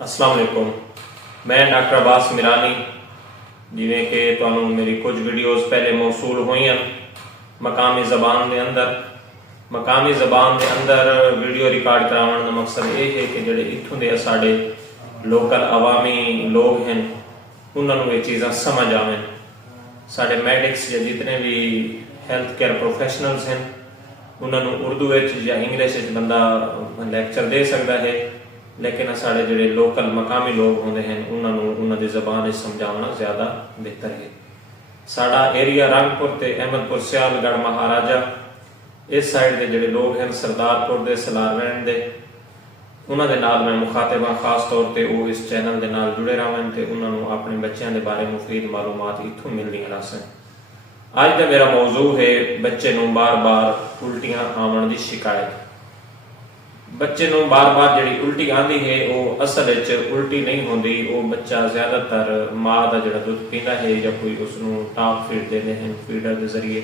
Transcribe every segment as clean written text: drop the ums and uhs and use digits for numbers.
अस्सलाम वालेकुम। मैं डॉक्टर अब्बास मिरानी जिमें कि तुहानू मेरी कुछ वीडियोज़ पहले मौसूल हुई मकामी ज़बान के अंदर। मकामी ज़बान के अंदर वीडियो रिकॉर्ड कराने का मकसद ये है कि जोड़े इत्थों के साढ़े लोकल अवामी लोग हैं उन्होंने ये चीज़ां समझ आवें। साढ़े मैडिक्स या जितने भी हैल्थ केयर प्रोफैशनल्स हैं उन्होंने उर्दू या इंग्लिश बंदा लैक्चर दे सकता है, लेकिन साढ़े जोड़े लोकल मकामी लोग होंगे हैं उन्होंने जबान समझाना ज़्यादा बेहतर है। साड़ा एरिया रंगपुर ते अहमदपुर सियालगढ़ महाराजा इस साइड के जोड़े लोग हैं सरदारपुर के सलारवैन के उन्होंने नाल मैं मुखातिबा खास तौर पर वो इस चैनल के नाल जुड़े रहें तो उन्होंने अपने बच्चों के बारे मुफीद मालूमात इतों मिलदियां रसन। अज का मेरा मौजू है बच्चे नूं बार बार उल्टियां आवन की शिकायत। बच्चे नूं बार बार जी उल्टी आती है वो असल उल्टी नहीं होती, वो बच्चा ज्यादातर माँ का जो दुध पीता है या कोई उसनों टॉप फीड देते हैं फीडर के जरिए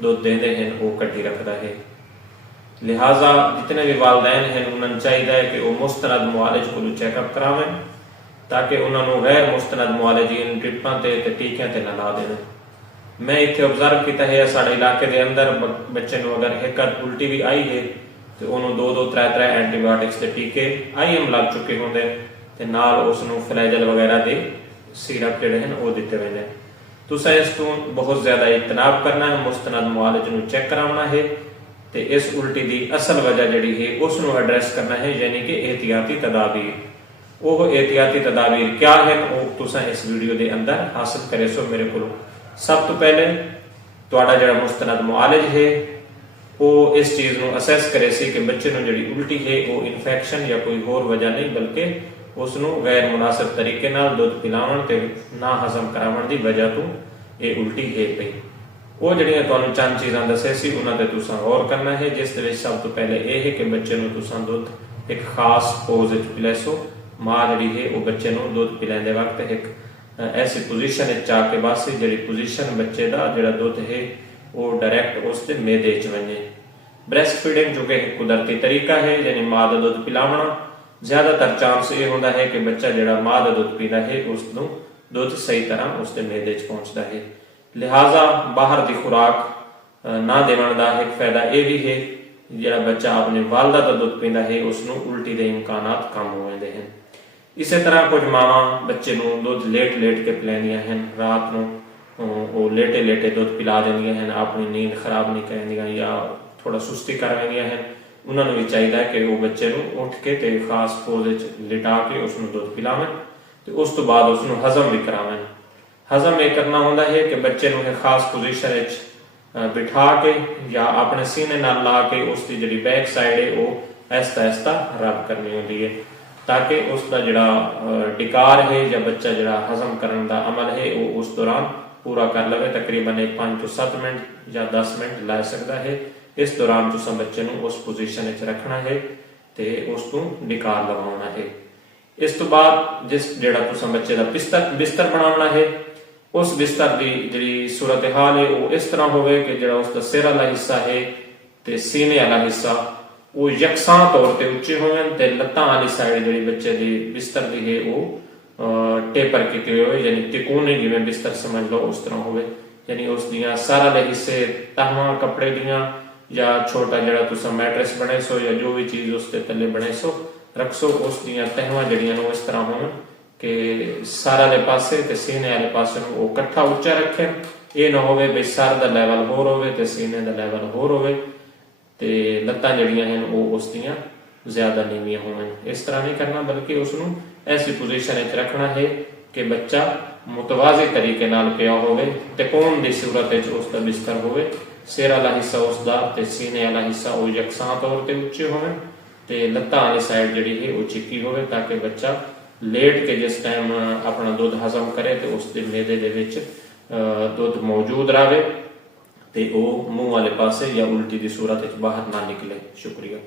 दुध देते हैं वो कट्टी रखता है। लिहाजा जितने भी वालदैन हैं उन्होंने चाहिए कि वो मुस्तनद मुआलिज को चैकअप करावें ताकि उन्होंने गैर मुस्तनद मुआलिजीन ड्रिपां ते टीकियां ते ना ला दें। मैं इतने ऑब्जर्व किया है साढ़े इलाके के अंदर बच्चे को अगर एक उल्टी भी आई है तो उन्होंने दो त्रै एंटीबायोटिक्स के टीके IM लग चुके होंगे ते नाल उसनों फ्लैजल वगैरह के सिरप जोड़े हैं वो दिते हुए हैं। तुसा इस तो बहुत ज्यादा इजतनाब करना है, मुस्तनद मुआलिज नूं चेक कराना है तो इस उल्टी की असल वजह जी है उसनों एड्रैस करना है, यानी कि एहतियाती तदाबीर। वो एहतियाती तदाबीर क्या है वो तुसा इस वीडियो के अंदर हासिल करे सो मेरे को। सब तो पहले तुहाडा जिहड़ा मुस्तनद मुआलिज है वो इस चीज़ को असैस करे सी कि बच्चे को जी उल्टी है वो इन्फेक्शन या कोई होर वजह नहीं बल्कि उसनों गैर मुनासिब तरीके नाल दुध पिलावन ते ना हजम करावन की वजह तो ये उल्टी है पई। वो जड़ियां तुहानूं चंद चीज़ां दसे सी उन्हां ते तुसां गौर करना है, जिस दे विच सब तो पहले ये है कि बच्चे को तुसां दुध एक खास पोज विच पिलासो। माँ जी है वो बच्चे को दुध पिलाते वक्त एक ऐसी पोजीशन आके बस जी पोजीशन बच्चे का जोड़ा दुध है वो डायरैक्ट उसके मेदे च वजे। ब्रैस्ट फीडिंग जो कि कुदरती तरीका है यानी माँ का दुध पिलावना, ज्यादातर चांस ये होता है कि बच्चा जोड़ा माँ का दुध पीता है उसनों दुध सही तरह उसके मेदे च पहुंचता है। लिहाजा बाहर की खुराक ना देवन का एक फायदा यह भी है जोड़ा बच्चा अपने वालदा का दुध पीता है उसनों उल्टी के इम्कानात कम हो जाते हैं। इस तरह कुछ मावां बच्चे को दुध लेट लेट के पिलांदियां हैं, रात को वो लेटे लेटे दुध पिला देंदियां हैं, अपनी नींद खराब नहीं करेंदियां या थोड़ा सुस्ती करवादियां हैं। उन्होंने भी चाहिए कि वो बच्चे को उठ के ते खास पोज लिटा के उसनों दुध पिलावें तो उस तो बाद उसनों हजम भी करावें। हजम ये करना होता है कि बच्चे को एक खास पोजीशन बिठा के या अपने सीने नाल ला के उसकी जी बैक साइड है वो ऐसा ऐसा रब करनी होती है ताकि उसका जोड़ा डिकार है या बच्चा जोड़ा हजम करने का अमल है वो उस दौरान पूरा कर लवे। तकरीबन 5 to 7 मिनट या 10 मिनट ला सकता है। इस दौरान तुसा बच्चे को उस पोजीशन रखना है तो उसको डिकार लगाना है। इस तो बाद जिस जोड़ा तुसा बच्चे का बिस्तर बनाना है उस बिस्तर की जी सूरत हाल है वो इस तरह हो कि जो उसका सिर वाला हिस्सा है तो सीने वाला हिस्सा वो यकसा तौर पर उच्चे होवे ते लत्तां वाली साइड जी बच्चे की बिस्तर की है वो टेपर की हो यानी तिकोने जिवें बिस्तर समझ लो उस तरह हो, यानी उस दियां सारा दे हिस्से तहवां कपड़े दियां या छोटा जड़ा तुसा मैट्रेस बने सो या जो भी चीज उसके तले बने सो रख सो उस दियां तहवां जड़ियां नो इस तरह होन कि सारा दे पासे ते सीने वाले पासे वो इकट्ठा उच्चा रखें। ये ना होवे भाई सर दा लैवल होर होवे ते सीने दा लैवल होर होवे ते लत्तां जड़ियां हैं वो उस दियां ज्यादा नीवियां होवन। इस तरह नहीं करना बल्कि उसनों ऐसी पोजीशन रखना है कि बच्चा मुतवाजी तरीके नाल पिया होवे, तिकोन की सूरत उसका बिस्तर होवे, सिर वाला हिस्सा उसका ते सीने वाला हिस्सा वो यकसा तौर पर उच्चे होवे ते लत्तां वाली साइड जी है वो चिक्की होवे ताकि बच्चा लेट के जिस टाइम अपना दुध हजम करे तो उसके मेदे दे विच दुध मौजूद रहे तो वो मुंह वाले पासे या उल्टी की सूरत बाहर ना निकले। शुक्रिया।